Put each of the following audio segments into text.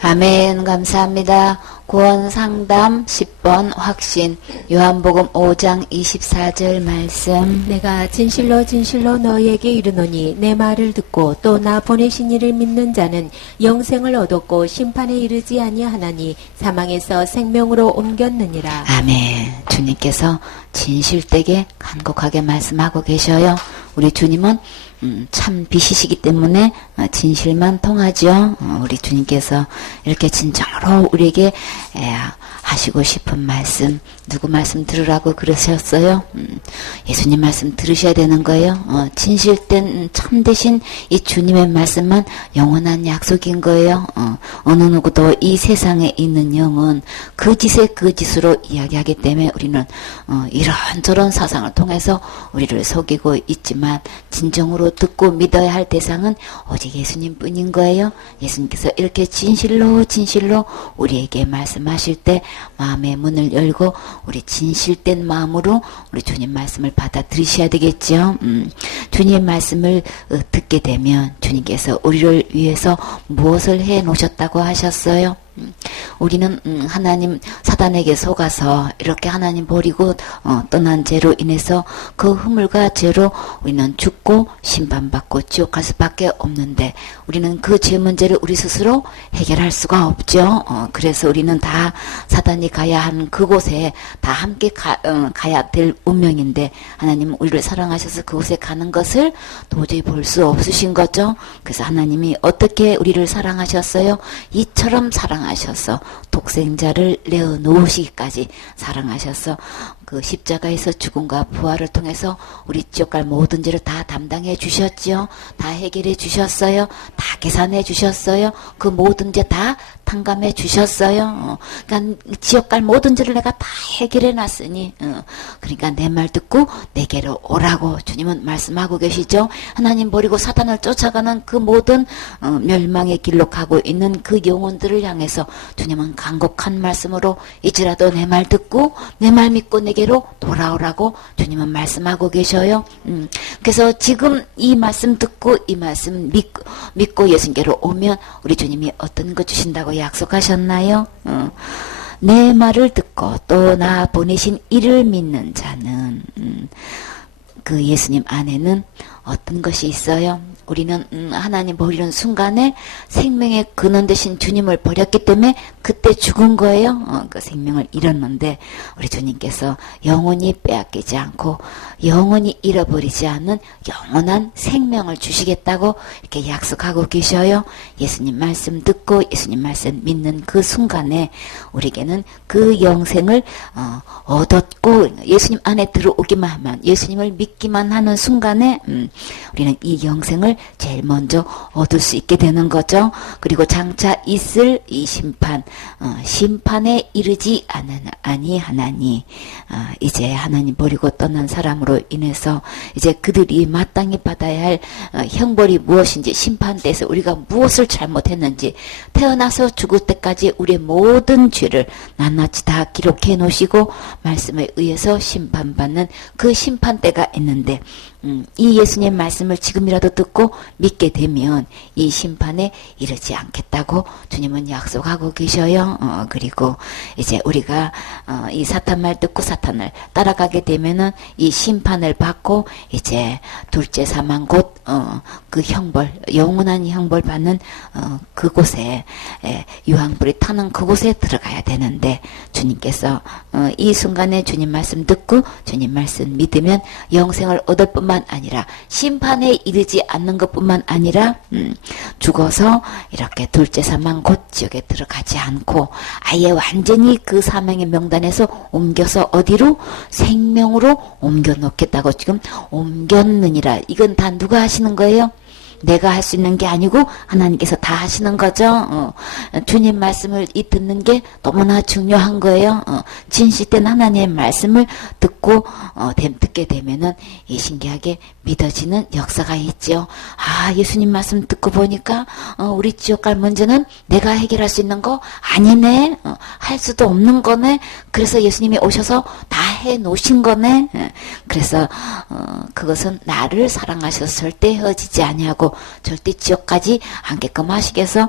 아멘. 감사합니다. 구원상담 10번 확신 요한복음 5장 24절 말씀. 내가 진실로 진실로 너희에게 이르노니 내 말을 듣고 또 나 보내신 이를 믿는 자는 영생을 얻었고 심판에 이르지 아니하나니 사망에서 생명으로 옮겼느니라. 아멘. 주님께서 진실되게 간곡하게 말씀하고 계셔요. 우리 주님은 참 빛이시기 때문에 진실만 통하죠. 우리 주님께서 이렇게 진정으로 우리에게 하시고 싶은 말씀, 누구 말씀 들으라고 그러셨어요? 예수님 말씀 들으셔야 되는 거예요. 진실된 참되신 이 주님의 말씀만 영원한 약속인 거예요. 어느 누구도 이 세상에 있는 영은 거짓의 거짓으로 이야기하기 때문에 우리는 이런저런 사상을 통해서 우리를 속이고 있지만 진정으로 듣고 믿어야 할 대상은 오직 예수님 뿐인 거예요. 예수님께서 이렇게 진실로 진실로 우리에게 말씀하실 때 마음의 문을 열고 우리 진실된 마음으로 우리 주님 말씀을 받아들이셔야 되겠죠. 주님 말씀을 듣게 되면 주님께서 우리를 위해서 무엇을 해 놓으셨다고 하셨어요? 우리는 하나님 사단에게 속아서 이렇게 하나님 버리고 떠난 죄로 인해서 그 허물과 죄로 우리는 죽고 심판받고 지옥 갈 수밖에 없는데 우리는 그 죄 문제를 우리 스스로 해결할 수가 없죠. 그래서 우리는 다 사단이 가야 한 그곳에 다 함께 가야 될 운명인데 하나님은 우리를 사랑하셔서 그곳에 가는 것을 도저히 볼 수 없으신 거죠. 그래서 하나님이 어떻게 우리를 사랑하셨어요? 이처럼 사랑하셔서 독생자를 내어놓으시기까지 사랑하셔서 그 십자가에서 죽음과 부활을 통해서 우리 지옥 갈 모든 죄를 다 담당해 주셨죠. 다 해결해 주셨어요. 다 계산해 주셨어요. 그 모든 죄 다 탕감해 주셨어요. 그러니까 지옥 갈 모든 죄를 내가 다 해결해 놨으니 그러니까 내 말 듣고 내게로 오라고 주님은 말씀하고 계시죠. 하나님 버리고 사단을 쫓아가는 그 모든 멸망의 길로 가고 있는 그 영혼들을 향해서 주님은 간곡한 말씀으로 이제라도 내 말 듣고 내 말 믿고 내게로 돌아오라고 주님은 말씀하고 계셔요. 그래서 지금 이 말씀 듣고 이 말씀 믿고 예수님께로 오면 우리 주님이 어떤 거 주신다고 약속하셨나요? 내 말을 듣고 또 나 보내신 이를 믿는 자는 그 예수님 안에는 어떤 것이 있어요? 우리는 하나님 버리는 순간에 생명의 근원 되신 주님을 버렸기 때문에 그때 죽은 거예요. 그 생명을 잃었는데 우리 주님께서 영원히 빼앗기지 않고 영원히 잃어버리지 않는 영원한 생명을 주시겠다고 이렇게 약속하고 계셔요. 예수님 말씀 듣고 예수님 말씀 믿는 그 순간에 우리에게는 그 영생을 얻었고 예수님 안에 들어오기만 하면 예수님을 믿기만 하는 순간에 우리는 이 영생을 제일 먼저 얻을 수 있게 되는 거죠. 그리고 장차 있을 이 심판에 이르지 아니하나니 이제 하나님 버리고 떠난 사람으로 인해서 이제 그들이 마땅히 받아야 할 형벌이 무엇인지 심판대에서 우리가 무엇을 잘못했는지 태어나서 죽을 때까지 우리의 모든 죄를 낱낱이 다 기록해 놓으시고 말씀에 의해서 심판받는 그 심판대가 있는데 이 예수님 말씀을 지금이라도 듣고 믿게 되면 이 심판에 이르지 않겠다고 주님은 약속하고 계셔요. 그리고 이제 우리가 이 사탄 말 듣고 사탄을 따라가게 되면은 이 심판을 받고 이제 둘째 사망 곧 그 형벌 영원한 형벌 받는 그곳에 유황불이 타는 그곳에 들어가야 되는데 주님께서 이 순간에 주님 말씀 듣고 주님 말씀 믿으면 영생을 얻을 뿐만 아니라 심판에 이르지 않는 것뿐만 아니라 죽어서 이렇게 둘째 사망 곧 지옥에 들어가지 않고 아예 완전히 그 사망의 명단에서 옮겨서 어디로? 생명으로 옮겨 놓겠다고 지금 옮겼느니라. 이건 다 누가 하시는 거예요? 내가 할 수 있는 게 아니고 하나님께서 다 하시는 거죠. 주님 말씀을 듣는 게 너무나 중요한 거예요. 진실된 하나님의 말씀을 듣고 듣게 되면은 이 신기하게 믿어지는 역사가 있죠. 아, 예수님 말씀 듣고 보니까 우리 지옥 갈 문제는 내가 해결할 수 있는 거 아니네. 할 수도 없는 거네. 그래서 예수님이 오셔서 다 해놓으신 거네. 그래서 그것은 나를 사랑하셔서 절대 헤어지지 아니하고 하시고 절대 지옥까지 안 게끔 하시겠어.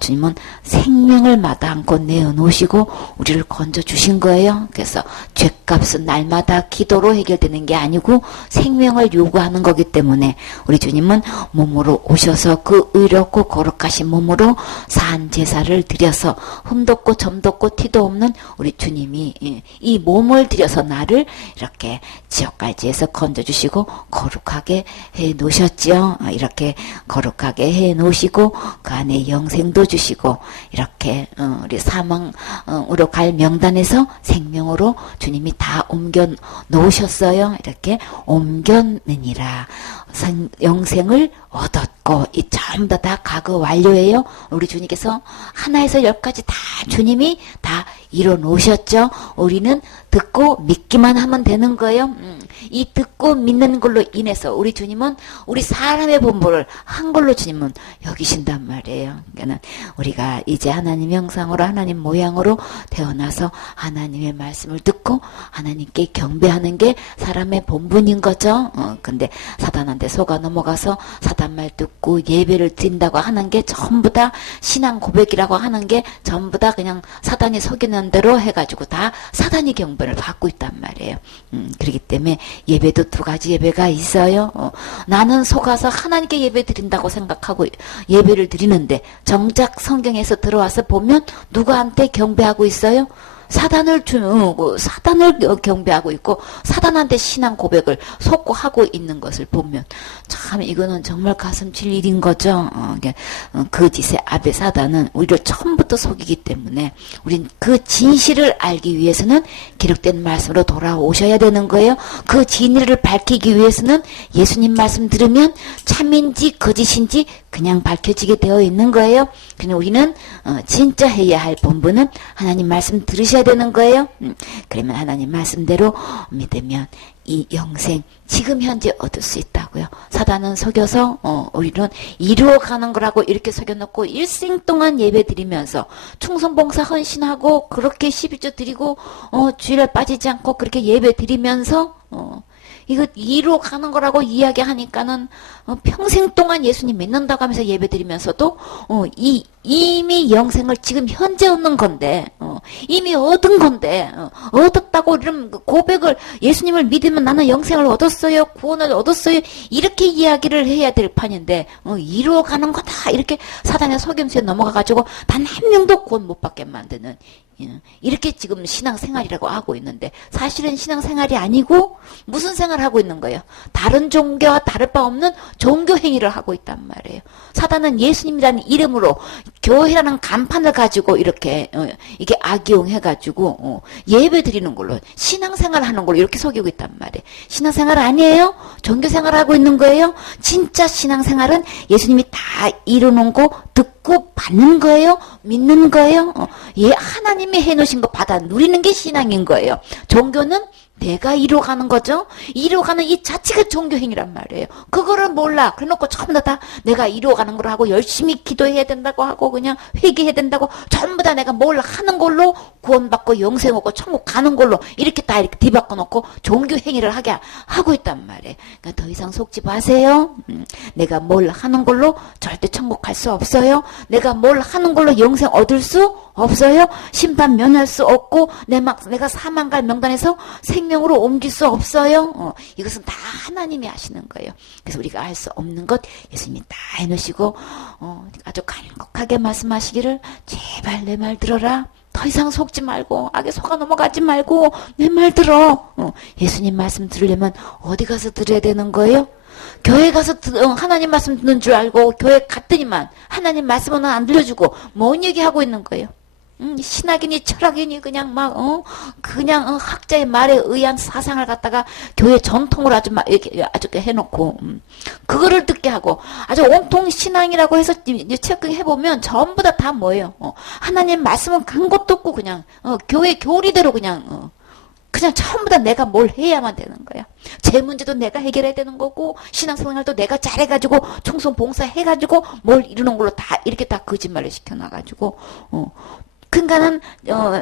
주님은 생명을 마다 않고 내어놓으시고 우리를 건져 주신 거예요. 그래서 죄값은 날마다 기도로 해결되는 게 아니고 생명을 요구하는 거기 때문에 우리 주님은 몸으로 오셔서 그 의롭고 거룩하신 몸으로 산 제사를 드려서 흠도 점도 없고 티도 없는 우리 주님이 이 몸을 들여서 나를 이렇게 지옥까지에서 건져주시고 거룩하게 해 놓으셨지요. 이렇게 거룩하게 해 놓으시고 그 안에 영생도 주시고 이렇게 우리 사망으로 갈 명단에서 생명으로 주님이 다 옮겨 놓으셨어요. 이렇게 옮겼느니라. 영생을 얻었고 이 전부 다 과거 완료예요. 우리 주님께서 하나에서 열까지 다 주님이 다 이뤄 놓으셨죠. 우리는 듣고 믿기만 하면 되는 거예요. 이 듣고 믿는 걸로 인해서 우리 주님은 우리 사람의 본보를 한 걸로 주님은 여기신단 말이에요. 그러니까 우리가 이제 하나님 형상으로 하나님 모양으로 태어나서 하나님의 말씀을 듣고 하나님께 경배하는 게 사람의 본분인 거죠. 근데 사단한테 속아 넘어가서 사단 말 듣고 예배를 드린다고 하는 게 전부 다 신앙 고백이라고 하는 게 전부 다 그냥 사단이 속이는 대로 해가지고 다 사단이 경배를 받고 있단 말이에요. 그렇기 때문에 예배도 두 가지 예배가 있어요. 나는 속아서 하나님께 예배 드린다고 생각하고 예배를 드리는데 정작 성경에서 들어와서 보면 누구한테 경배하고 있어요? 사단을 경배하고 있고 사단한테 신앙 고백을 속고하고 있는 것을 보면 참 이거는 정말 가슴 칠 일인 거죠. 그 짓의 아베 사단은 우리를 처음부터 속이기 때문에 우린 그 진실을 알기 위해서는 기록된 말씀으로 돌아오셔야 되는 거예요. 그 진리를 밝히기 위해서는 예수님 말씀 들으면 참인지 거짓인지 그냥 밝혀지게 되어 있는 거예요. 그냥 우리는 진짜 해야 할 본분은 하나님 말씀 들으셔야 되는 거예요. 그러면 하나님 말씀대로 믿으면 이 영생 지금 현재 얻을 수 있다고요. 사단은 속여서 우리는 이루어가는 거라고 이렇게 속여놓고 일생 동안 예배 드리면서 충성봉사 헌신하고 그렇게 12조 드리고 주일에 빠지지 않고 그렇게 예배 드리면서 이거 이루어가는 거라고 이야기하니까는 평생 동안 예수님 믿는다고 하면서 예배드리면서도 이미 영생을 지금 현재 얻는 건데 이미 얻은 건데 얻었다고 이런 고백을 예수님을 믿으면 나는 영생을 얻었어요, 구원을 얻었어요, 이렇게 이야기를 해야 될 판인데 이루어가는 거다 이렇게 사단의 속임수에 넘어가가지고 단 한 명도 구원 못 받게 만드는 이렇게 지금 신앙생활이라고 하고 있는데 사실은 신앙생활이 아니고 무슨 생활을 하고 있는 거예요? 다른 종교와 다를 바 없는 종교 행위를 하고 있단 말이에요. 사단은 예수님이라는 이름으로 교회라는 간판을 가지고 이렇게 이게 악용해가지고 예배 드리는 걸로 신앙생활 하는 걸로 이렇게 속이고 있단 말이에요. 신앙생활 아니에요? 종교생활 하고 있는 거예요? 진짜 신앙생활은 예수님이 다 이루는 거 듣고 받는 거예요? 믿는 거예요? 하나님이 해놓으신 거 받아 누리는 게 신앙인 거예요. 종교는 내가 이루어가는 거죠. 이루어가는 이 자체가 종교행위란 말이에요. 그거를 몰라. 그래놓고 전부 다 내가 이루어가는 걸 하고 열심히 기도해야 된다고 하고 그냥 회개해야 된다고 전부 다 내가 뭘 하는 걸로 구원받고 영생 오고 천국 가는 걸로 이렇게 다 이렇게 뒤바꿔 놓고 종교행위를 하게 하고 있단 말이에요. 그러니까 더 이상 속지 마세요. 내가 뭘 하는 걸로 절대 천국 갈 수 없어요. 내가 뭘 하는 걸로 영생 얻을 수 없어요. 심판 면할 수 없고 내가 사망 갈 명단에서 생명으로 옮길 수 없어요. 이것은 다 하나님이 하시는 거예요. 그래서 우리가 알 수 없는 것 예수님이 다 해놓으시고 아주 간곡하게 말씀하시기를 제발 내 말 들어라. 더 이상 속지 말고 악에 속아 넘어가지 말고 내 말 들어. 예수님 말씀 들으려면 어디 가서 들어야 되는 거예요? 교회 가서 하나님 말씀 듣는 줄 알고 교회 갔더니만 하나님 말씀은 안 들려주고 뭔 얘기하고 있는 거예요? 신학이니 철학이니 그냥 막 그냥 학자의 말에 의한 사상을 갖다가 교회 전통으로 아주 막 이렇게 아주 해놓고 그거를 듣게 하고 아주 온통 신앙이라고 해서 체크해 보면 전부 다 뭐예요? 하나님 말씀은 간 것도 없고 그냥 교회 교리대로 그냥 전부 다 내가 뭘 해야만 되는 거야. 제 문제도 내가 해결해야 되는 거고 신앙생활도 내가 잘해가지고 총선 봉사해가지고 뭘 이루는 걸로 다 이렇게 다 거짓말을 시켜놔가지고 그러니까는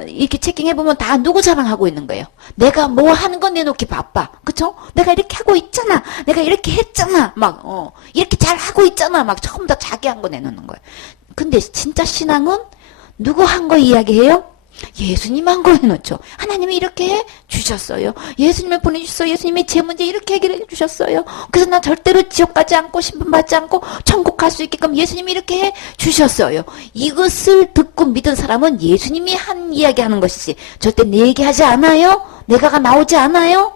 이렇게 체킹해보면 다 누구 자랑하고 있는 거예요. 내가 뭐 하는 건 내놓기 바빠. 그쵸? 내가 이렇게 하고 있잖아. 내가 이렇게 했잖아. 막 이렇게 잘 하고 있잖아. 막 처음 다 자기 한 거 내놓는 거예요. 근데 진짜 신앙은 누구 한 거 이야기해요? 예수님 한 거 해놓죠. 하나님이 이렇게 해 주셨어요. 예수님을 보내주셨어요. 예수님이 제 문제 이렇게 해결해 주셨어요. 그래서 나 절대로 지옥 가지 않고 심판받지 않고 천국 갈 수 있게끔 예수님이 이렇게 해 주셨어요. 이것을 듣고 믿은 사람은 예수님이 한 이야기 하는 것이지 절대 내 얘기하지 않아요. 내가가 나오지 않아요.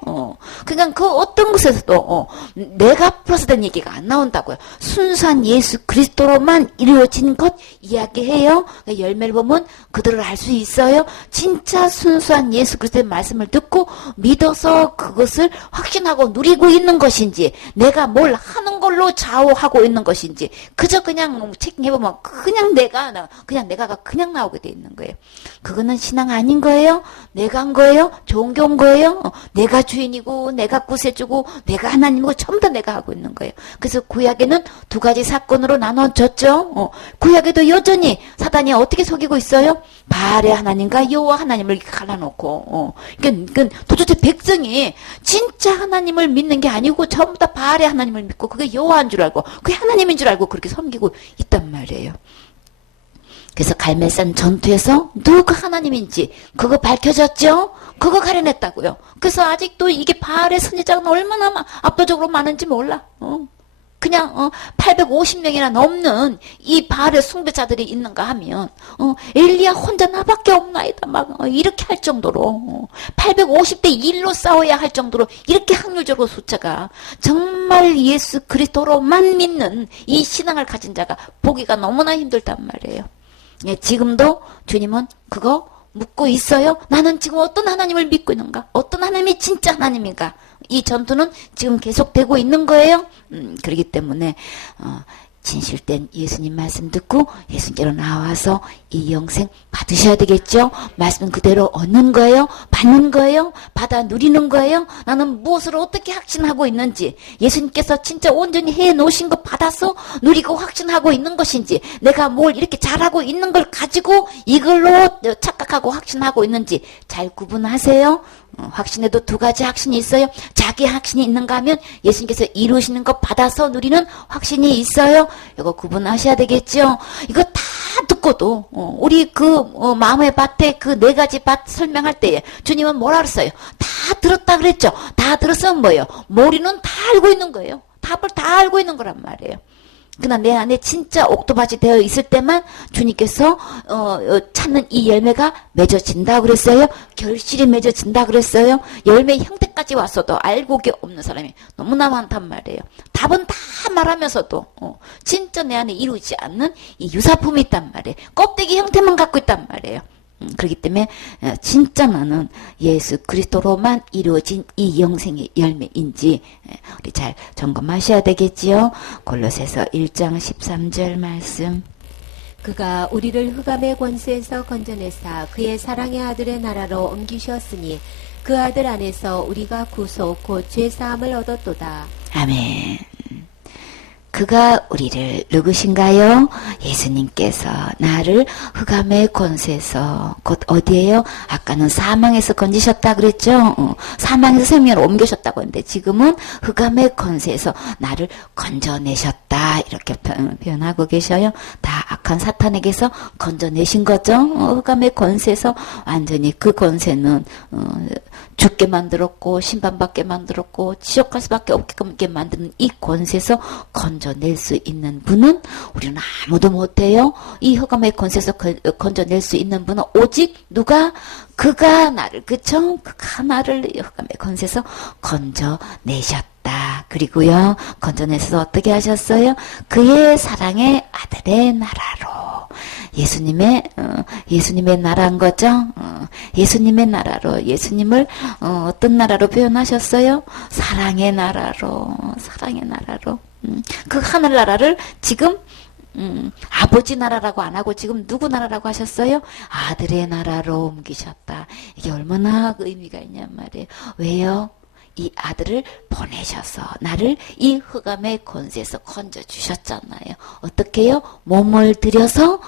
그러니까 그 어떤 것에서도 내가 플러스된 얘기가 안 나온다고요. 순수한 예수 그리스도로만 이루어진 것 이야기해요. 그러니까 열매를 보면 그들을 알 수 있어요. 진짜 순수한 예수 그리스도의 말씀을 듣고 믿어서 그것을 확신하고 누리고 있는 것인지 내가 뭘 하는 걸로 좌우하고 있는 것인지 그저 그냥 체킹해보면 그냥 내가가 그냥 나오게 돼 있는 거예요. 그거는 신앙 아닌 거예요. 내가 한 거예요. 좋은 게 온 거예요. 내가 주인이고 내가 구세주고 내가 하나님이고 전부 다 내가 하고 있는 거예요. 그래서 구약에는 두 가지 사건으로 나눠졌죠. 구약에도 여전히 사단이 어떻게 속이고 있어요? 바알의 하나님과 여호와 하나님을 이렇게 갈라놓고 그러니까 도대체 백성이 진짜 하나님을 믿는 게 아니고 전부 다 바알의 하나님을 믿고 그게 여호와인 줄 알고 그게 하나님인 줄 알고 그렇게 섬기고 있단 말이에요. 그래서 갈멜산 전투에서 누가 하나님인지 그거 밝혀졌죠? 그거 가려냈다고요. 그래서 아직도 이게 바알의 선지자가 얼마나 압도적으로 많은지 몰라. 그냥 850명이나 넘는 이 바알의 숭배자들이 있는가 하면 엘리야 혼자 나밖에 없나이다 막 이렇게 할 정도로 850대 1로 싸워야 할 정도로 이렇게 확률적으로 숫자가 정말 예수 그리스도로만 믿는 이 신앙을 가진 자가 보기가 너무나 힘들단 말이에요. 예, 지금도 주님은 그거 묻고 있어요. 나는 지금 어떤 하나님을 믿고 있는가? 어떤 하나님이 진짜 하나님인가? 이 전투는 지금 계속되고 있는 거예요. 그렇기 때문에 진실된 예수님 말씀 듣고 예수님께로 나와서 이 영생 받으셔야 되겠죠. 말씀 그대로 얻는 거예요. 받는 거예요. 받아 누리는 거예요. 나는 무엇을 어떻게 확신하고 있는지 예수님께서 진짜 온전히 해놓으신 거 받아서 누리고 확신하고 있는 것인지 내가 뭘 이렇게 잘하고 있는 걸 가지고 이걸로 착각하고 확신하고 있는지 잘 구분하세요. 확신에도 두 가지 확신이 있어요. 자기 확신이 있는가 하면 예수님께서 이루시는 것 받아서 누리는 확신이 있어요. 이거 구분하셔야 되겠죠. 이거 다 듣고도 우리 마음의 밭에 그 네 가지 밭 설명할 때에 주님은 뭐라 그랬어요? 다 들었다 그랬죠. 다 들었으면 뭐예요? 머리는 다 알고 있는 거예요. 답을 다 알고 있는 거란 말이에요. 그러나 내 안에 진짜 옥토밭이 되어 있을 때만 주님께서 찾는 이 열매가 맺어진다 그랬어요. 결실이 맺어진다 그랬어요. 열매 형태까지 왔어도 알고 게 없는 사람이 너무나 많단 말이에요. 답은 다 말하면서도 진짜 내 안에 이루지 않는 이 유사품이 있단 말이에요. 껍데기 형태만 갖고 있단 말이에요. 그렇기 때문에 진짜 나는 예수 그리스도로만 이루어진 이 영생의 열매인지 우리 잘 점검하셔야 되겠지요. 골로새서 1장 13절 말씀. 그가 우리를 흑암의 권세에서 건져내사 그의 사랑의 아들의 나라로 옮기셨으니 그 아들 안에서 우리가 구속 곧 죄사함을 얻었도다. 아멘. 그가 우리를 누구신가요? 예수님께서 나를 흑암의 권세에서 곧 어디에요? 아까는 사망에서 건지셨다 그랬죠? 사망에서 생명으로 옮기셨다고 했는데 지금은 흑암의 권세에서 나를 건져내셨다 이렇게 표현하고 계셔요. 다 악한 사탄에게서 건져내신 거죠. 흑암의 권세에서 완전히 그 권세는 죽게 만들었고 심판받게 만들었고 지옥 갈 수밖에 없게 만드는 이 권세에서 건져낼 수 있는 분은 우리는 아무도 못해요. 이 흑암의 권세에서 건져낼 수 있는 분은 오직 누가? 그가 나를 그쵸? 그가 나를 흑암의 권세에서 건져내셨다. 그리고요 건져내셔서 어떻게 하셨어요? 그의 사랑의 아들의 나라로 예수님의 나라인 거죠. 예수님의 나라로 예수님을 어떤 나라로 표현하셨어요? 사랑의 나라로 그 하늘나라를 지금 아버지 나라라고 안 하고 지금 누구 나라라고 하셨어요? 아들의 나라로 옮기셨다. 이게 얼마나 의미가 있냔 말이에요. 왜요? 이 아들을 보내셔서 나를 이 흑암의 권세에서 건져주셨잖아요. 어떻게요? 몸을 들여서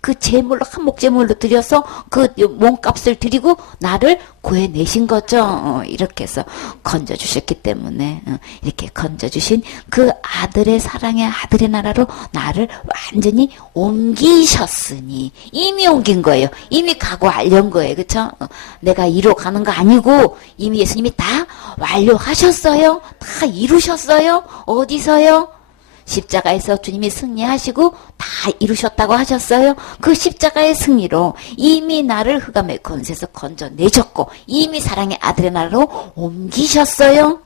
그 제물로 한목 제물로 들여서 그 몸값을 드리고 나를 구해내신 거죠. 이렇게 해서 건져주셨기 때문에 이렇게 건져주신 그 아들의 사랑의 아들의 나라로 나를 완전히 옮기셨으니 이미 옮긴 거예요. 이미 가고 알려온 거예요. 그쵸? 내가 이루 가는 거 아니고 이미 예수님이 다 완료하셨어요. 다 이루셨어요. 어디서요? 십자가에서 주님이 승리하시고 다 이루셨다고 하셨어요. 그 십자가의 승리로 이미 나를 흑암의 권세에서 건져내셨고 이미 사랑의 아들의 나라로 옮기셨어요.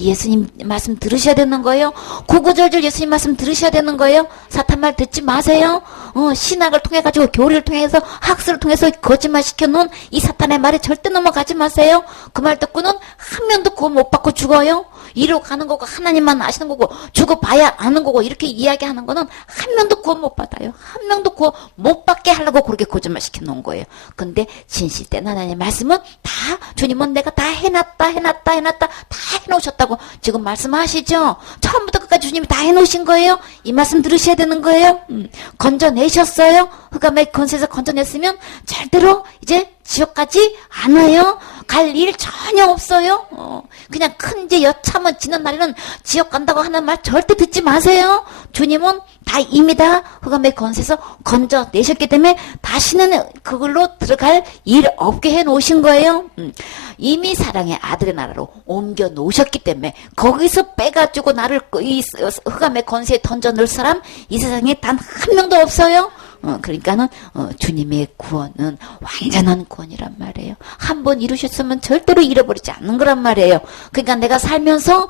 예수님 말씀 들으셔야 되는 거예요. 구구절절 예수님 말씀 들으셔야 되는 거예요. 사탄 말 듣지 마세요. 신학을 통해 가지고 교리를 통해서 학술을 통해서 거짓말 시켜놓은 이 사탄의 말에 절대 넘어가지 마세요. 그 말 듣고는 한 명도 구원 못 받고 죽어요. 이리로 가는 거고 하나님만 아시는 거고 죽어봐야 아는 거고 이렇게 이야기하는 거는 한 명도 구원 못 받아요. 한 명도 구원 못 받게 하려고 그렇게 거짓말 시켜놓은 거예요. 근데 진실된 하나님의 말씀은 다 주님은 내가 다 해놨다 다 해놓으셨다고 지금 말씀하시죠. 처음부터 끝까지 주님이 다 해놓으신 거예요. 이 말씀 들으셔야 되는 거예요. 건져내셨어요. 흑암의 권세에서 건져냈으면 절대로 이제 지옥까지 안 와요. 갈 일 전혀 없어요. 그냥 큰 죄 여차면 지는 날에는 지옥 간다고 하는 말 절대 듣지 마세요. 주님은 다 이미 다 흑암의 권세에서 건져내셨기 때문에 다시는 그걸로 들어갈 일 없게 해놓으신 거예요. 이미 사랑의 아들의 나라로 옮겨 놓으셨기 때문에 거기서 빼가지고 나를 이 흑암의 권세에 던져 넣을 사람 이 세상에 단 한 명도 없어요. 그러니까는 주님의 구원은 완전한 구원이란 말이에요. 한 번 이루셨으면 절대로 잃어버리지 않는 거란 말이에요. 그러니까 내가 살면서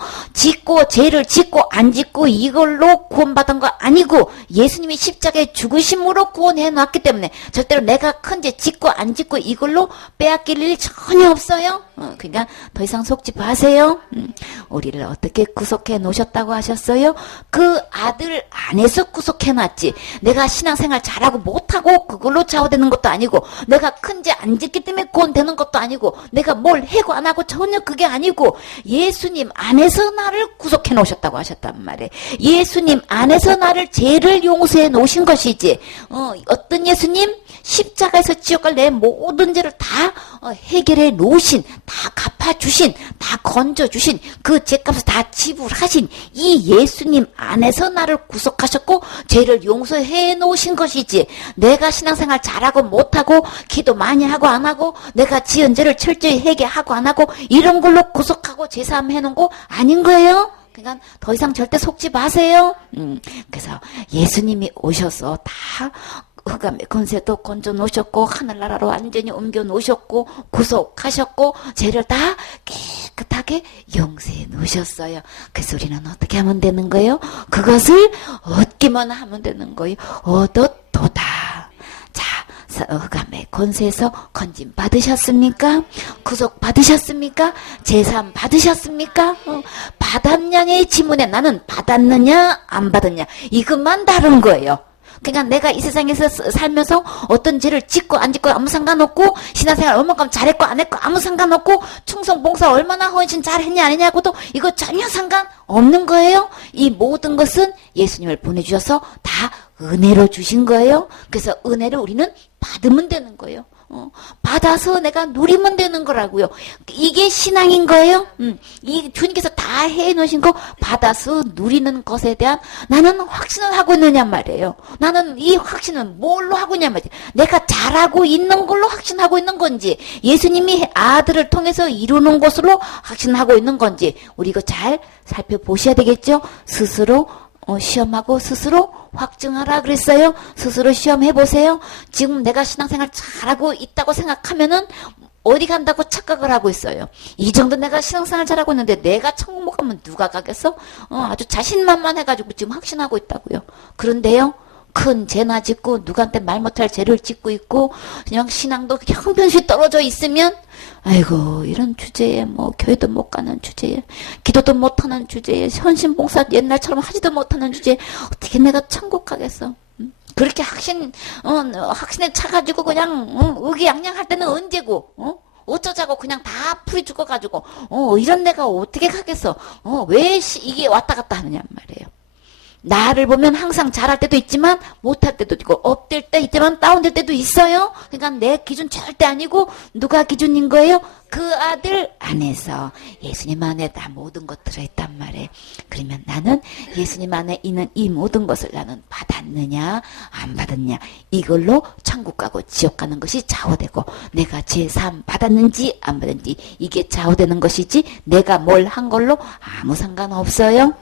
죄를 짓고 안 짓고 이걸로 구원받은 거 아니고 예수님이 십자가에 죽으심으로 구원해 놨기 때문에 절대로 내가 큰 죄 짓고 안 짓고 이걸로 빼앗길 일 전혀 없어요. 그러니까 더 이상 속지 마세요. 우리를 어떻게 구속해 놓으셨다고 하셨어요? 그 아들 안에서 구속해 놨지. 내가 신앙생활 잘하고 못하고 그걸로 좌우되는 것도 아니고 내가 큰 죄 안 짓기 때문에 구원되는 것도 아니고 내가 뭘 해고 안 하고 전혀 그게 아니고 예수님 안에서 나를 구속해 놓으셨다고 하셨단 말이에요. 예수님 안에서 나를 죄를 용서해 놓으신 것이지. 어떤 예수님? 십자가에서 지옥 갈 내 모든 죄를 다 해결해 놓으신, 다 갚아주신, 다 건져주신, 그 죄값을 다 지불하신 이 예수님 안에서 나를 구속하셨고 죄를 용서해 놓으신 것이지. 내가 신앙생활 잘하고 못하고 기도 많이 하고 안 하고 내가 지은 죄를 철저히 해결하고 안 하고 이런 걸로 구속하고 제사함 해놓은 거 아닌 거예요. 그러니까 더 이상 절대 속지 마세요. 그래서 예수님이 오셔서 다 흑암의 권세도 건져 놓으셨고 하늘나라로 완전히 옮겨 놓으셨고 구속하셨고 죄를 다 깨끗하게 용서해 놓으셨어요. 그래서 우리는 어떻게 하면 되는 거예요? 그것을 얻기만 하면 되는 거예요. 얻었도다. 자, 흑암의 권세에서 건진 받으셨습니까? 구속 받으셨습니까? 제삼 받으셨습니까? 받았냐의 지문에 나는 받았느냐 안 받았냐 이것만 다른 거예요. 그러니까 내가 이 세상에서 살면서 어떤 죄를 짓고 안 짓고 아무 상관없고 신앙생활 얼마큼 잘했고 안 했고 아무 상관없고 충성 봉사 얼마나 헌신 잘했냐 안 했냐고도 이거 전혀 상관없는 거예요. 이 모든 것은 예수님을 보내주셔서 다 은혜로 주신 거예요. 그래서 은혜를 우리는 받으면 되는 거예요. 받아서 내가 누리면 되는 거라고요. 이게 신앙인 거예요. 이 주님께서 다 해놓으신 거 받아서 누리는 것에 대한 나는 확신을 하고 있느냐 말이에요. 나는 이 확신은 뭘로 하고 있냐 말이에요. 내가 잘하고 있는 걸로 확신하고 있는 건지 예수님이 아들을 통해서 이루는 것으로 확신하고 있는 건지 우리 이거 잘 살펴보셔야 되겠죠. 스스로 시험하고 스스로 확증하라 그랬어요. 스스로 시험해보세요. 지금 내가 신앙생활 잘하고 있다고 생각하면은 어디 간다고 착각을 하고 있어요. 이 정도 내가 신앙생활 잘하고 있는데 내가 천국 못 가면 누가 가겠어? 아주 자신만만해가지고 지금 확신하고 있다고요. 그런데요. 큰 죄나 짓고 누구한테 말 못할 죄를 짓고 있고 그냥 신앙도 형편없이 떨어져 있으면 아이고 이런 주제에 뭐 교회도 못 가는 주제에 기도도 못하는 주제에 헌신봉사 옛날처럼 하지도 못하는 주제에 어떻게 내가 천국 가겠어. 확신에 차가지고 그냥 의기양양할 때는 언제고 어쩌자고 그냥 다 풀이 죽어가지고 이런 내가 어떻게 가겠어. 왜 이게 왔다 갔다 하느냐 말이에요. 나를 보면 항상 잘할 때도 있지만 못할 때도 있고 업될 때 있지만 다운될 때도 있어요. 그러니까 내 기준 절대 아니고 누가 기준인 거예요? 그 아들 안에서 예수님 안에 다 모든 것 들어있단 말이에요. 그러면 나는 예수님 안에 있는 이 모든 것을 나는 받았느냐 안 받았냐 이걸로 천국 가고 지옥 가는 것이 좌우되고 내가 제3 받았는지 안 받았는지 이게 좌우되는 것이지 내가 뭘 한 걸로 아무 상관없어요.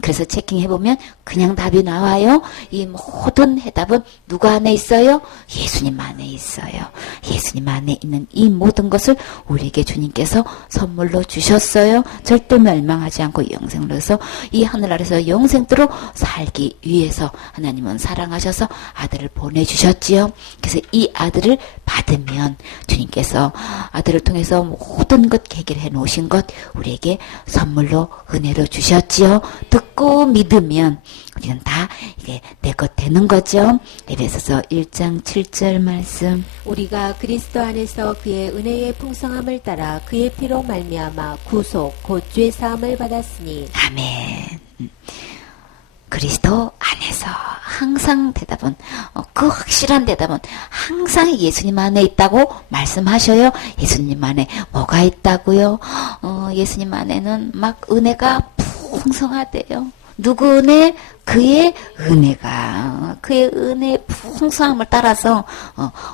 그래서 체킹해보면 그냥 답이 나와요. 이 모든 해답은 누구 안에 있어요? 예수님 안에 있어요. 예수님 안에 있는 이 모든 것을 우리에게 주님께서 선물로 주셨어요. 절대 멸망하지 않고 영생으로 해서 이 하늘 아래서 영생대로 살기 위해서 하나님은 사랑하셔서 아들을 보내주셨지요. 그래서 이 아들을 받으면 주님께서 아들을 통해서 모든 것 해결해 놓으신 것 우리에게 선물로 은혜로 주셨지요. 듣고 믿으면 우리는 다 이게 내 것 되는 거죠. 에베소서 1장 7절 말씀. 우리가 그리스도 안에서 그의 은혜의 풍성함을 따라 그의 피로 말미암아 구속 곧 죄 사함을 받았으니. 아멘. 그리스도 안에서 항상 대답은 그 확실한 대답은 항상 예수님 안에 있다고 말씀하셔요. 예수님 안에 뭐가 있다고요? 예수님 안에는 막 은혜가 풍성하대요. 누구 은혜? 그의 은혜가 그의 은혜의 풍성함을 따라서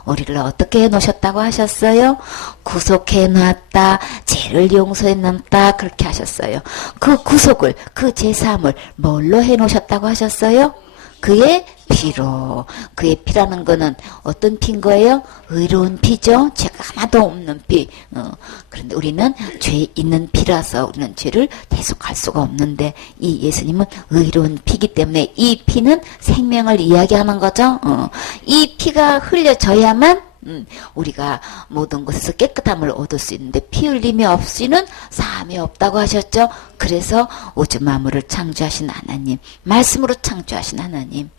우리를 어떻게 해놓으셨다고 하셨어요? 구속해 놨다, 죄를 용서해 놨다 그렇게 하셨어요. 그 구속을 그 제사함을 뭘로 해놓으셨다고 하셨어요? 그의 피로. 그의 피라는 거는 어떤 피인 거예요? 의로운 피죠. 죄가 하나도 없는 피. 그런데 우리는 죄 있는 피라서 우리는 죄를 대속할 수가 없는데 이 예수님은 의로운 피기 때문에 이 피는 생명을 이야기하는 거죠. 이 피가 흘려져야만 우리가 모든 것에서 깨끗함을 얻을 수 있는데 피 흘림이 없이는 사함이 없다고 하셨죠. 그래서 우주 만물을 창조하신 하나님, 말씀으로 창조하신 하나님.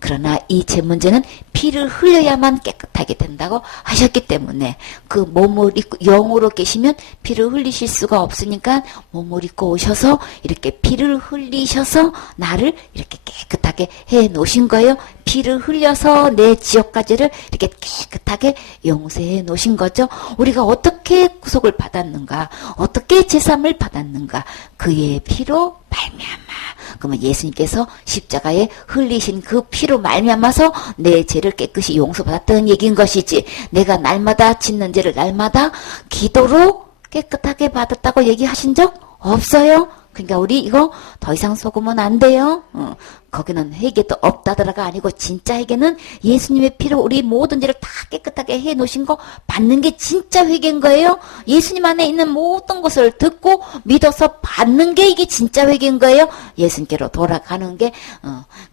그러나 이 제 문제는 피를 흘려야만 깨끗하게 된다고 하셨기 때문에 그 몸을 입고 영으로 계시면 피를 흘리실 수가 없으니까 몸을 입고 오셔서 이렇게 피를 흘리셔서 나를 이렇게 깨끗하게 해 놓으신 거예요. 피를 흘려서 내 지역까지를 이렇게 깨끗하게 용서해 놓으신 거죠. 우리가 어떻게 구속을 받았는가, 어떻게 제삼을 받았는가, 그의 피로 말미암아. 그러면 예수님께서 십자가에 흘리신 그 피로 말미암아서 내 죄를 깨끗이 용서받았다는 얘기인 것이지, 내가 날마다 짓는 죄를 날마다 기도로 깨끗하게 받았다고 얘기하신 적 없어요. 그러니까 우리 이거 더 이상 속으면 안 돼요. 거기는 회개도 없다더라가 아니고 진짜 회개는 예수님의 피로 우리 모든 죄를 다 깨끗하게 해 놓으신 거 받는 게 진짜 회개인 거예요. 예수님 안에 있는 모든 것을 듣고 믿어서 받는 게 이게 진짜 회개인 거예요. 예수님께로 돌아가는 게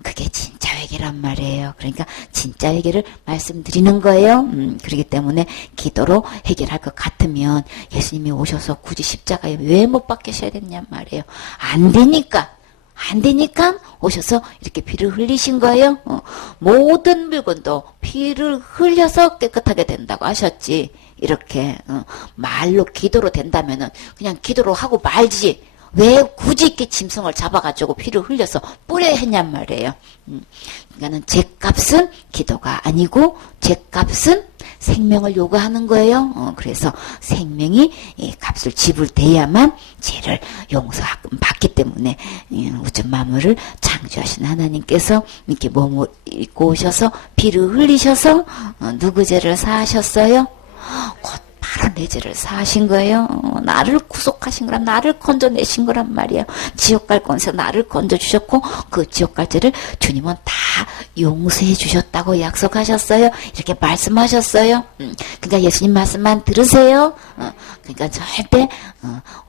그게 진짜 회개란 말이에요. 그러니까 진짜 회개를 말씀드리는 거예요. 그렇기 때문에 기도로 해결할 것 같으면 예수님이 오셔서 굳이 십자가에 왜 못 박히셔야 됐냔 말이에요. 안 되니까 오셔서 이렇게 피를 흘리신 거예요. 모든 물건도 피를 흘려서 깨끗하게 된다고 하셨지. 이렇게 말로 기도로 된다면은 그냥 기도로 하고 말지. 왜 굳이 이렇게 짐승을 잡아가지고 피를 흘려서 뿌려야 했냔 말이에요. 그러니까는 죄값은 기도가 아니고 죄값은 생명을 요구하는 거예요. 그래서 생명이 값을 지불돼야만 죄를 용서받기 때문에 우주 만물을 창조하신 하나님께서 이렇게 몸을 입고 오셔서 피를 흘리셔서 누구 죄를 사하셨어요? 곧 바로 내 죄를 사하신 거예요. 나를 구속하신 거란, 나를 건져내신 거란 말이에요. 지옥 갈 권세 나를 건져주셨고 그 지옥 갈 죄를 주님은 다 용서해 주셨다고 약속하셨어요. 이렇게 말씀하셨어요. 그러니까 예수님 말씀만 들으세요. 그러니까 절대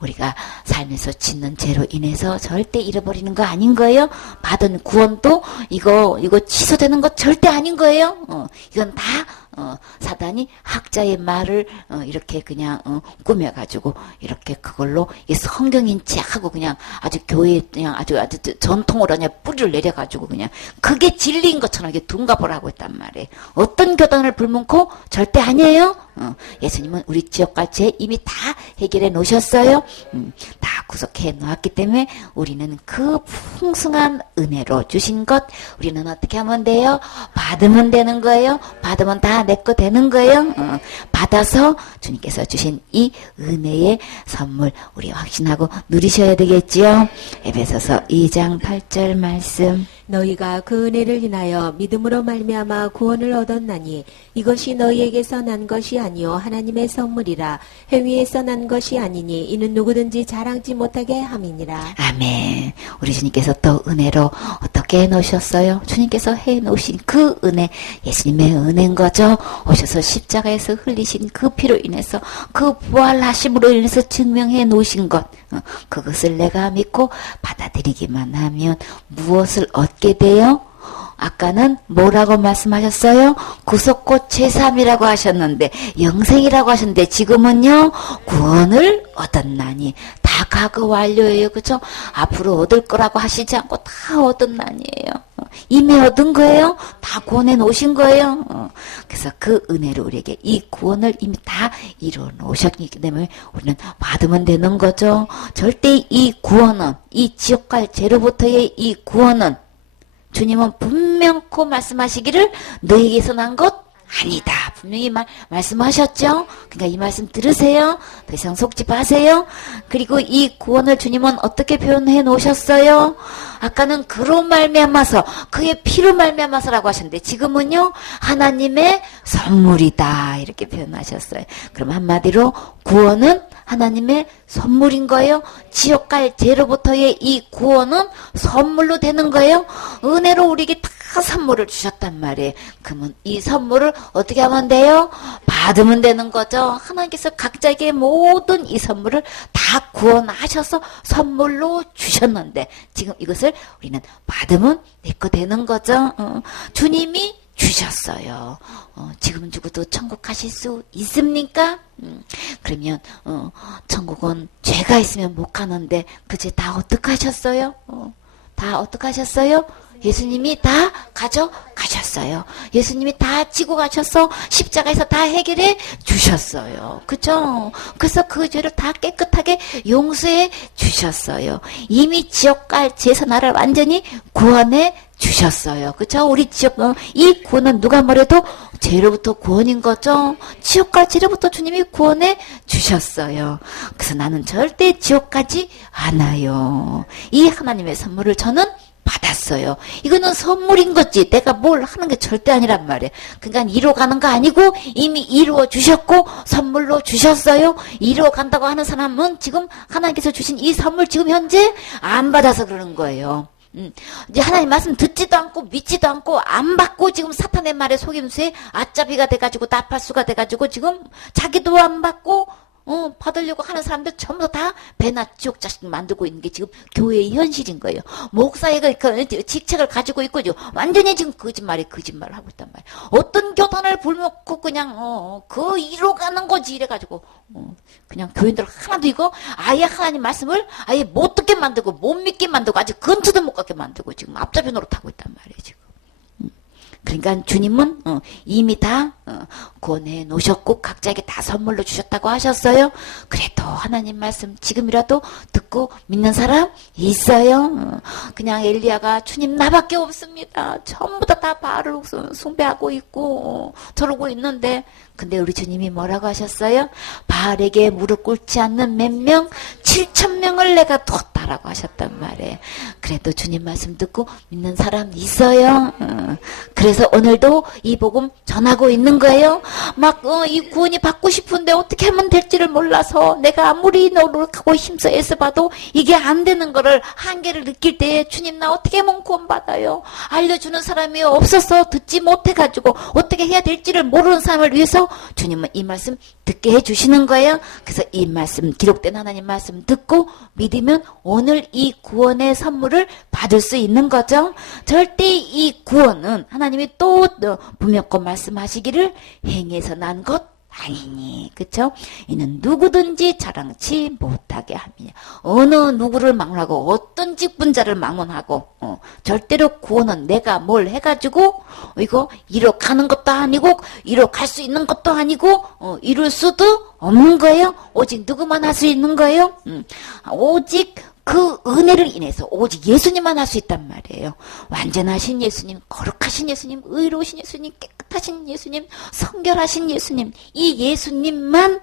우리가 삶에서 짓는 죄로 인해서 절대 잃어버리는 거 아닌 거예요. 받은 구원도 이거 취소되는 거 절대 아닌 거예요. 이건 다 사단이 학자의 말을 이렇게 그냥 꾸며가지고 이렇게 그걸로 이 성경인 척하고 그냥 아주 교회 그냥 아주 전통으로 그냥 뿌리를 내려가지고 그냥 그게 진리인 것처럼 이렇게 둔갑을 하고 있단 말이에요. 어떤 교단을 불문코 절대 아니에요. 예수님은 우리 지역갈채 이미 다 해결해 놓으셨어요. 다 구속해 놓았기 때문에 우리는 그 풍성한 은혜로 주신 것 우리는 어떻게 하면 돼요? 받으면 되는 거예요. 받으면 다 내 거 되는 거예요. 받아서 주님께서 주신 이 은혜의 선물 우리 확신하고 누리셔야 되겠지요. 에베소서 2장 8절 말씀. 너희가 그 은혜를 인하여 믿음으로 말미암아 구원을 얻었나니 이것이 너희에게서 난 것이 아니요 하나님의 선물이라. 행위에서 난 것이 아니니 이는 누구든지 자랑지 못하게 함이니라. 아멘. 우리 주님께서 또 은혜로 어떻게 해놓으셨어요? 주님께서 해놓으신 그 은혜, 예수님의 은혜인 거죠. 오셔서 십자가에서 흘리신 그 피로 인해서 그 부활하심으로 인해서 증명해 놓으신 것, 그것을 내가 믿고 받아들이기만 하면 무엇을 얻게 돼요? 아까는 뭐라고 말씀하셨어요? 구속곧 제3이라고 하셨는데 영생이라고 하셨는데 지금은요 구원을 얻었나니 다 과거 완료예요. 그죠? 앞으로 얻을 거라고 하시지 않고 다 얻었나니예요. 이미 얻은 거예요. 다 구원해 놓으신 거예요. 그래서 그 은혜로 우리에게 이 구원을 이미 다 이루어 놓으셨기 때문에 우리는 받으면 되는 거죠. 절대 이 구원은 이 지옥 갈 죄로부터의 이 구원은 주님은 분명코 말씀하시기를 너에게서 난 것 아니다. 분명히 말씀하셨죠. 그러니까 이 말씀 들으세요. 더 이상 속지 마세요. 그리고 이 구원을 주님은 어떻게 표현해 놓으셨어요? 아까는 그로 말미암아서 그의 피로 말미암아서라고 하셨는데 지금은요 하나님의 선물이다 이렇게 표현하셨어요. 그럼 한마디로 구원은 하나님의 선물인 거예요. 지옥 갈 죄로부터의 이 구원은 선물로 되는 거예요. 은혜로 우리에게 다 선물을 주셨단 말이에요. 그러면 이 선물을 어떻게 하면 돼요? 받으면 되는 거죠. 하나님께서 각자에게 모든 이 선물을 다 구원하셔서 선물로 주셨는데 지금 이것을 우리는 받으면 내 거 되는 거죠. 주님이 주셨어요. 지금 죽어도 천국 가실 수 있습니까? 그러면 천국은 죄가 있으면 못 가는데 그 죄 다 어떡하셨어요? 다 어떡하셨어요? 예수님이 다 가져가셨어요. 예수님이 다 지고 가셔서 십자가에서 다 해결해 주셨어요. 그죠? 그래서 그 죄를 다 깨끗하게 용서해 주셨어요. 이미 지옥 갈 죄에서 나를 완전히 구원해 주셨어요. 그죠? 우리 지옥, 이 구원은 누가 뭐래도 죄로부터 구원인 거죠. 지옥 갈 죄로부터 주님이 구원해 주셨어요. 그래서 나는 절대 지옥 가지 않아요. 이 하나님의 선물을 저는 받았어요. 이거는 선물인 거지. 내가 뭘 하는 게 절대 아니란 말이에요. 그러니까 이루어 가는 거 아니고 이미 이루어 주셨고 선물로 주셨어요. 이루어 간다고 하는 사람은 지금 하나님께서 주신 이 선물 지금 현재 안 받아서 그러는 거예요. 이제 하나님 말씀 듣지도 않고 믿지도 않고 안 받고 지금 사탄의 말에 속임수에 아짜비가 돼가지고 나팔수가 돼가지고 지금 자기도 안 받고 받으려고 하는 사람들 전부 다 배나 지옥 자식 만들고 있는 게 지금 교회의 현실인 거예요. 목사의 그 직책을 가지고 있고 완전히 지금 거짓말을 하고 있단 말이에요. 어떤 교단을 불먹고 그냥 그 이로 가는 거지 이래가지고 그냥 교인들 하나도 이거 아예 하나님 말씀을 아예 못 듣게 만들고 못 믿게 만들고 아직 근처도 못 가게 만들고 지금 앞좌변으로 타고 있단 말이에요 지금. 그러니까 주님은 이미 다 구원해 놓으셨고 각자에게 다 선물로 주셨다고 하셨어요. 그래도 하나님 말씀 지금이라도 듣고 믿는 사람 있어요. 그냥 엘리야가 주님 나밖에 없습니다. 전부 다 바알을 숭배하고 있고 저러고 있는데 근데 우리 주님이 뭐라고 하셨어요? 바알에게 무릎 꿇지 않는 몇 명? 7,000명을 내가 두었다라고 하셨단 말이에요. 그래도 주님 말씀 듣고 믿는 사람 있어요. 그래서 오늘도 이 복음 전하고 있는 거예요. 막 이 구원이 받고 싶은데 어떻게 하면 될지를 몰라서 내가 아무리 노력하고 힘써 애써봐도 이게 안 되는 거를 한계를 느낄 때 주님 나 어떻게 하면 구원 받아요? 알려주는 사람이 없어서 듣지 못해가지고 어떻게 해야 될지를 모르는 사람을 위해서 주님은 이 말씀 듣게 해주시는 거예요. 그래서 이 말씀 기록된 하나님 말씀 듣고 믿으면 오늘 이 구원의 선물을 받을 수 있는 거죠. 절대 이 구원은 하나님이 또 분명히 말씀하시기를 행해서 난 것 아니니, 그쵸? 이는 누구든지 자랑치 못하게 함이냐. 어느 누구를 막론하고 어떤 직분자를 막론하고 절대로 구원은 내가 뭘 해가지고 이거 이로 가는 것도 아니고 이로 갈 수 있는 것도 아니고 이룰 수도 없는 거예요. 오직 누구만 할 수 있는 거예요. 오직 그 은혜를 인해서 오직 예수님만 할 수 있단 말이에요. 완전하신 예수님, 거룩하신 예수님, 의로우신 예수님, 깨끗하신 예수님, 성결하신 예수님, 이 예수님만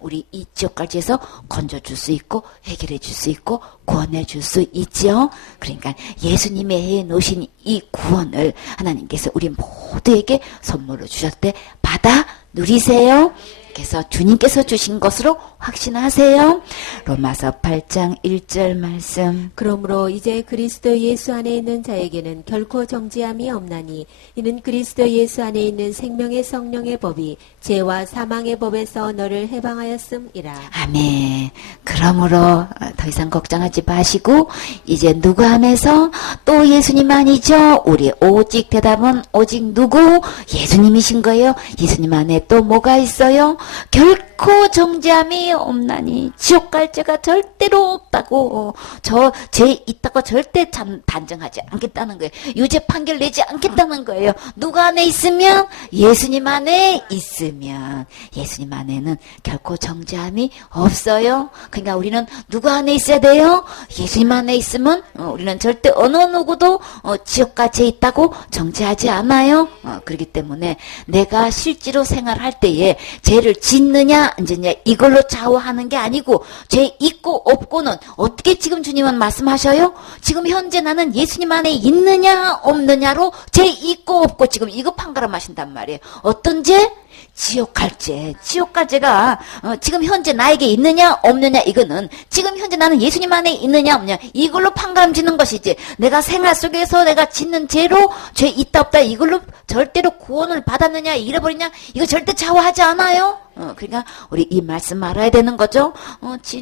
우리 이 지옥까지에서 건져줄 수 있고 해결해 줄 수 있고 구원해 줄 수 있지요. 그러니까 예수님의 해놓으신 이 구원을 하나님께서 우리 모두에게 선물로 주셨을 때 받아 누리세요. 그래서 주님께서 주신 것으로 확신하세요. 로마서 8장 1절 말씀. 그러므로 이제 그리스도 예수 안에 있는 자에게는 결코 정죄함이 없나니 이는 그리스도 예수 안에 있는 생명의 성령의 법이 죄와 사망의 법에서 너를 해방하였음이라. 아멘. 그러므로 더 이상 걱정하지 마시고 이제 누구 안에서 또 예수님 아니죠. 우리 오직 대답은 오직 누구? 예수님이신 거예요. 예수님 안에 또 뭐가 있어요? 결코 정죄함이 없나니 지옥 갈 죄가 절대로 없다고 저 죄 있다고 절대 단정하지 않겠다는 거예요. 유죄 판결 내지 않겠다는 거예요. 누가 안에 있으면 예수님 안에 있으면 예수님 안에는 결코 정죄함이 없어요. 그러니까 우리는 누구 안에 있어야 돼요? 예수님 안에 있으면 우리는 절대 어느 누구도 지옥 갈 죄 있다고 정죄하지 않아요. 그렇기 때문에 내가 실제로 생활할 때에 죄를 짓느냐 안 짓느냐 이걸로 좌우하는 게 아니고 죄 있고 없고는 어떻게 지금 주님은 말씀하셔요? 지금 현재 나는 예수님 안에 있느냐 없느냐로 죄 있고 없고 지금 이거 판가름하신단 말이에요. 어떤 죄? 지옥 갈 죄. 지옥 갈 죄가 지금 현재 나에게 있느냐 없느냐 이거는 지금 현재 나는 예수님 안에 있느냐 없느냐 이걸로 판가름 짓는 것이지 내가 생활 속에서 내가 짓는 죄로 죄 있다 없다 이걸로 절대로 구원을 받았느냐 잃어버리냐 이거 절대 좌우하지 않아요. 그러니까 우리 이 말씀 알아야 되는 거죠.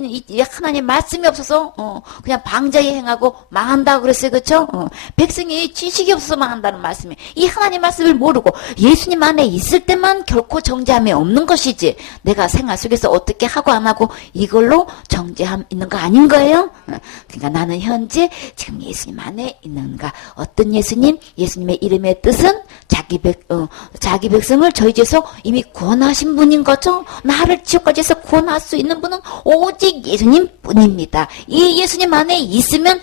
이 하나님 말씀이 없어서 그냥 방자히 행하고 망한다고 그랬어요. 그렇죠? 백성이 지식이 없어서 망한다는 말씀이 이 하나님 말씀을 모르고 예수님 안에 있을 때만 결코 정죄함이 없는 것이지 내가 생활 속에서 어떻게 하고 안 하고 이걸로 정죄함 있는 거 아닌 거예요. 그러니까 나는 현재 지금 예수님 안에 있는가. 어떤 예수님? 예수님의 이름의 뜻은 자기 백성을 저희 죄에서 이미 구원하신 분인 거죠. 나를 지옥까지에서 구원할 수 있는 분은 오직 예수님 뿐입니다. 이 예수님 안에 있으면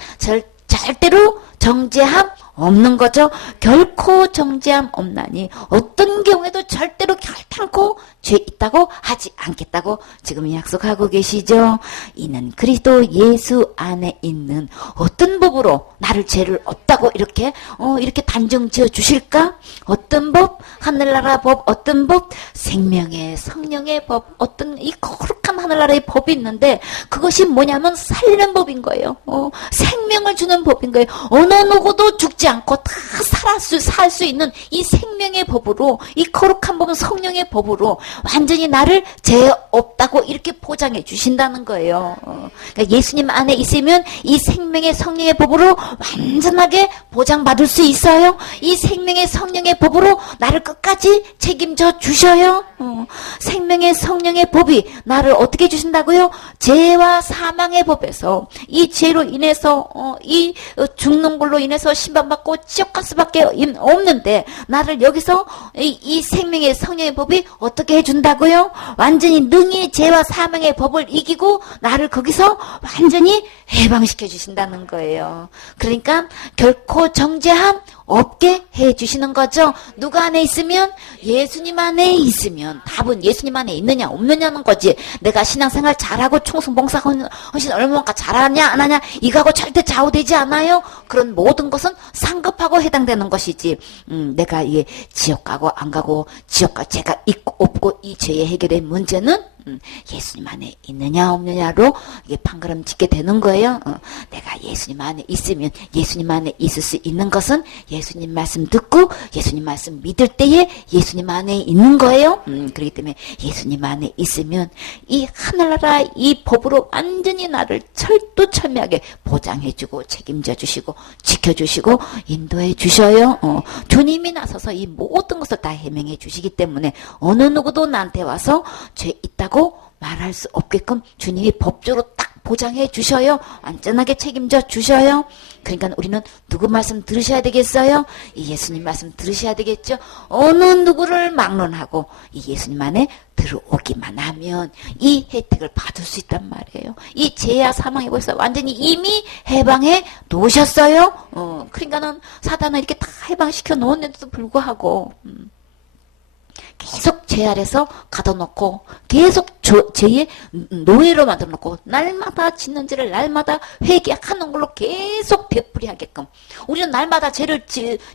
절대로 정죄함 없는 거죠. 결코 정죄함 없나니 어떤 경우에도 절대로 결탄코 죄 있다고 하지 않겠다고 지금 약속하고 계시죠. 이는 그리스도 예수 안에 있는 어떤 법으로 나를 죄를 없다고 이렇게 단정 지어 주실까? 어떤 법? 하늘나라 법. 어떤 법? 생명의 성령의 법. 어떤 이 거룩한 하늘나라의 법이 있는데 그것이 뭐냐면 살리는 법인 거예요. 생명을 주는 법인 거예요. 어느 누구도 죽지 않고 다 살 수 있는 이 생명의 법으로 이 거룩한 법은 성령의 법으로 완전히 나를 죄 없다고 이렇게 포장해 주신다는 거예요. 그러니까 예수님 안에 있으면 이 생명의 성령의 법으로 완전하게 보장받을 수 있어요. 이 생명의 성령의 법으로 나를 끝까지 책임져 주셔요. 생명의 성령의 법이 나를 어떻게 주신다고요? 죄와 사망의 법에서 이 죄로 인해서 이 죽는 걸로 인해서 심판받고 지옥 갈 수밖에 없는데 나를 여기서 이 생명의 성령의 법이 어떻게 해준다고요? 완전히 능히 죄와 사망의 법을 이기고 나를 거기서 완전히 해방시켜 주신다는 거예요. 그러니까 결코 정죄함 없게 해주시는 거죠. 누가 안에 있으면? 예수님 안에 있으면 답은 예수님 안에 있느냐 없느냐는 거지. 내가 신앙생활 잘하고 충성 봉사 헌신 얼마나 잘하냐 안 하냐 이거하고 절대 좌우되지 않아요. 그런 모든 것은 상급하고 해당되는 것이지. 내가 이게 지옥 가고 안 가고 지옥 가 죄가 있고 없고 이 죄의 해결의 문제는 예수님 안에 있느냐 없느냐로 이게 판가름 짓게 되는 거예요. 내가 예수님 안에 있으면 예수님 안에 있을 수 있는 것은 예수님 말씀 듣고 예수님 말씀 믿을 때에 예수님 안에 있는 거예요. 그렇기 때문에 예수님 안에 있으면 이 하늘나라 이 법으로 완전히 나를 철두철미하게 보장해주고 책임져 주시고 지켜주시고 인도해 주셔요. 주님이 나서서 이 모든 것을 다 해명해 주시기 때문에 어느 누구도 나한테 와서 죄 있다고 말할 수 없게끔 주님이 법적으로 딱 보장해 주셔요. 안전하게 책임져 주셔요. 그러니까 우리는 누구 말씀 들으셔야 되겠어요? 이 예수님 말씀 들으셔야 되겠죠? 어느 누구를 막론하고 이 예수님 안에 들어오기만 하면 이 혜택을 받을 수 있단 말이에요. 이 죄와 사망에 벌써 완전히 이미 해방해 놓으셨어요. 그러니까는 사단은 이렇게 다 해방시켜 놓았는데도 불구하고 계속 죄 아래서 가둬놓고 계속 죄의 노예로 만들어놓고 날마다 짓는 죄를 날마다 회개하는 걸로 계속 되풀이하게끔 우리는 날마다 죄를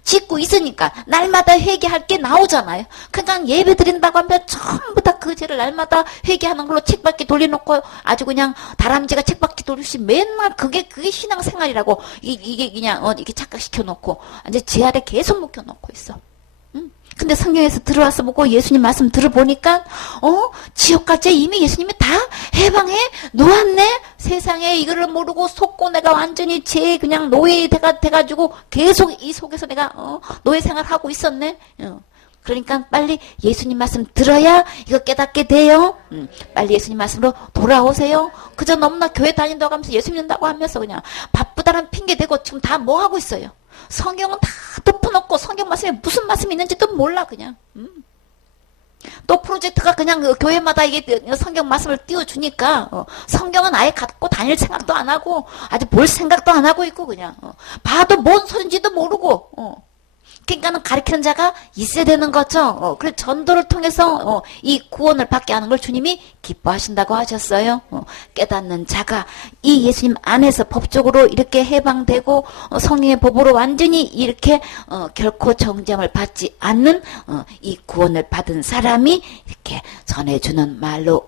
짓고 있으니까 날마다 회개할 게 나오잖아요. 그냥 예배 드린다고 하면 전부 다 그 죄를 날마다 회개하는 걸로 책받기 돌려놓고 아주 그냥 다람쥐가 책받기 돌리시 맨날 그게 신앙생활이라고 이게 그냥 이렇게 착각시켜놓고 이제 죄 아래 계속 묶여놓고 있어. 근데 성경에서 들어와서 보고 예수님 말씀 들어보니까 지옥까지 이미 예수님이 다 해방해 놓았네. 세상에 이거를 모르고 속고 내가 완전히 죄 그냥 노예 돼가지고 계속 이 속에서 내가 노예 생활하고 있었네. 그러니까 빨리 예수님 말씀 들어야 이거 깨닫게 돼요. 빨리 예수님 말씀으로 돌아오세요. 그저 너무나 교회 다닌다고 하면서 예수 믿는다고 하면서 그냥 바쁘다는 핑계 대고 지금 다 뭐 하고 있어요. 성경은 다 덮어놓고 성경 말씀에 무슨 말씀이 있는지도 몰라 그냥. 또 프로젝트가 그냥 그 교회마다 이게 성경 말씀을 띄워주니까 성경은 아예 갖고 다닐 생각도 안 하고 아주 볼 생각도 안 하고 있고 그냥 봐도 뭔 소린지도 모르고 그러니까는 가르치는 자가 있어야 되는 거죠. 그래서 전도를 통해서 이 구원을 받게 하는 걸 주님이 기뻐하신다고 하셨어요. 깨닫는 자가 이 예수님 안에서 법적으로 이렇게 해방되고 성령의 법으로 완전히 이렇게 결코 정죄함을 받지 않는 이 구원을 받은 사람이 이렇게 전해주는 말로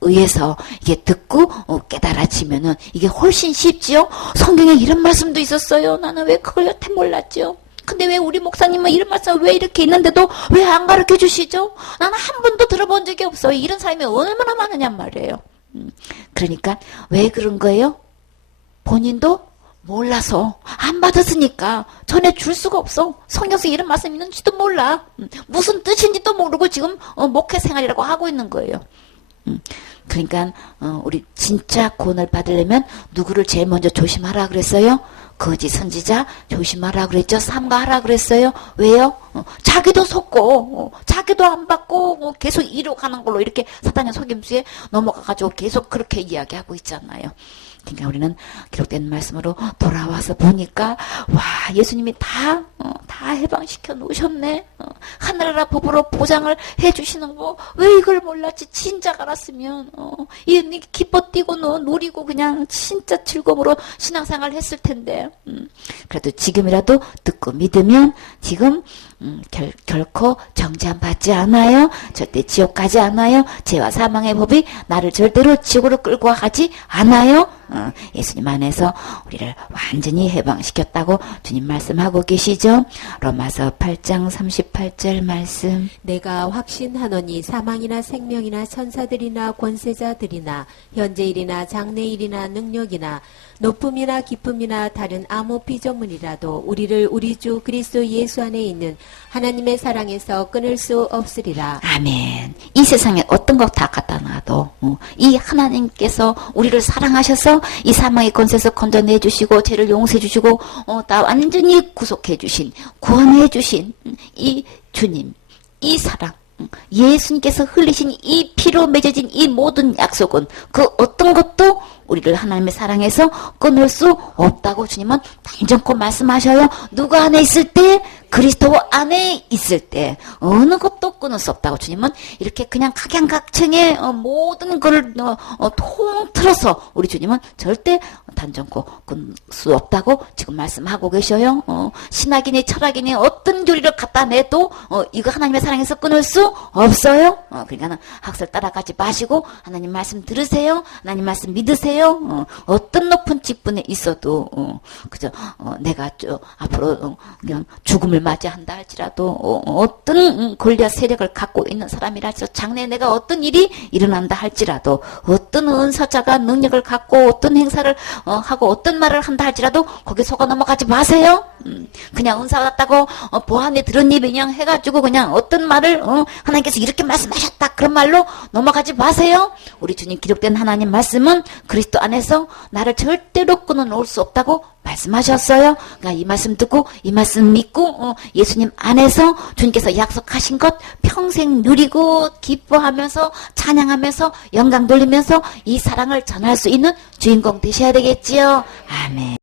의해서 이게 듣고 깨달아지면은 이게 훨씬 쉽지요. 성경에 이런 말씀도 있었어요. 나는 왜 그걸 여태 몰랐죠. 근데 왜 우리 목사님은 이런 말씀 왜 이렇게 있는데도 왜 안 가르쳐 주시죠? 나는 한 번도 들어본 적이 없어요. 이런 사람이 얼마나 많으냔 말이에요. 그러니까 왜 그런 거예요? 본인도 몰라서 안 받았으니까 전해줄 수가 없어. 성경에 이런 말씀이 있는지도 몰라. 무슨 뜻인지도 모르고 지금 목회 생활이라고 하고 있는 거예요. 그러니까 우리 진짜 구원을 받으려면 누구를 제일 먼저 조심하라 그랬어요? 거짓 선지자 조심하라 그랬죠. 삼가하라 그랬어요. 왜요? 자기도 속고 자기도 안 받고 계속 이뤄가는 걸로 이렇게 사단의 속임수에 넘어가가지고 계속 그렇게 이야기하고 있잖아요. 그러니까 우리는 기록된 말씀으로 돌아와서 보니까 와 예수님이 다 해방시켜 놓으셨네. 하늘나라 법으로 보장을 해주시는 거 왜 이걸 몰랐지. 진작 알았으면 이 기뻐 뛰고 누리고 그냥 진짜 즐거움으로 신앙생활 했을 텐데 그래도 지금이라도 듣고 믿으면 지금 결코 정죄함 받지 않아요. 절대 지옥 가지 않아요. 죄와 사망의 법이 나를 절대로 지옥으로 끌고 가지 않아요. 예수님 안에서 우리를 완전히 해방시켰다고 주님 말씀하고 계시죠. 로마서 8장 38절 말씀. 내가 확신하노니 사망이나 생명이나 천사들이나 권세자들이나 현재일이나 장래일이나 능력이나 높음이나 깊음이나 다른 아무 피조물이라도 우리를 우리 주 그리스도 예수 안에 있는 하나님의 사랑에서 끊을 수 없으리라. 아멘. 이 세상에 어떤 거 다 갖다 놔도 이 하나님께서 우리를 사랑하셔서 이 사망의 권세에서 건져내 주시고 죄를 용서해 주시고 다 완전히 구속해 주신 구원해 주신 이 주님 이 사랑 예수님께서 흘리신 이 피로 맺어진 이 모든 약속은 그 어떤 것도 우리를 하나님의 사랑에서 끊을 수 없다고 주님은 단정코 말씀하셔요. 누구 안에 있을 때? 그리스도 안에 있을 때 어느 것도 끊을 수 없다고 주님은 이렇게 그냥 각양각층의 모든 것을 통틀어서 우리 주님은 절대 단정코 끊을 수 없다고 지금 말씀하고 계셔요. 신학이니 철학이니 어떤 교리를 갖다 내도 이거 하나님의 사랑에서 끊을 수 없어요. 그러니까 학설 따라가지 마시고 하나님 말씀 들으세요. 하나님 말씀 믿으세요. 어떤 높은 직분에 있어도 그저 내가 앞으로 그냥 죽음을 맞이한다 할지라도 어떤 골리앗 세력을 갖고 있는 사람이라 할지라도 장래에 내가 어떤 일이 일어난다 할지라도 어떤 은사자가 능력을 갖고 어떤 행사를 하고 어떤 말을 한다 할지라도 거기에 속아 넘어가지 마세요. 그냥 은사 받았다고 보안에 들은 입 그냥 해가지고 그냥 어떤 말을 하나님께서 이렇게 말씀하셨다 그런 말로 넘어가지 마세요. 우리 주님 기록된 하나님 말씀은 그리스도 안에서 나를 절대로 끊어놓을 수 없다고 말씀하셨어요. 그러니까 이 말씀 듣고 이 말씀 믿고 예수님 안에서 주님께서 약속하신 것 평생 누리고 기뻐하면서 찬양하면서 영광 돌리면서 이 사랑을 전할 수 있는 주인공 되셔야 되겠지요. 아멘.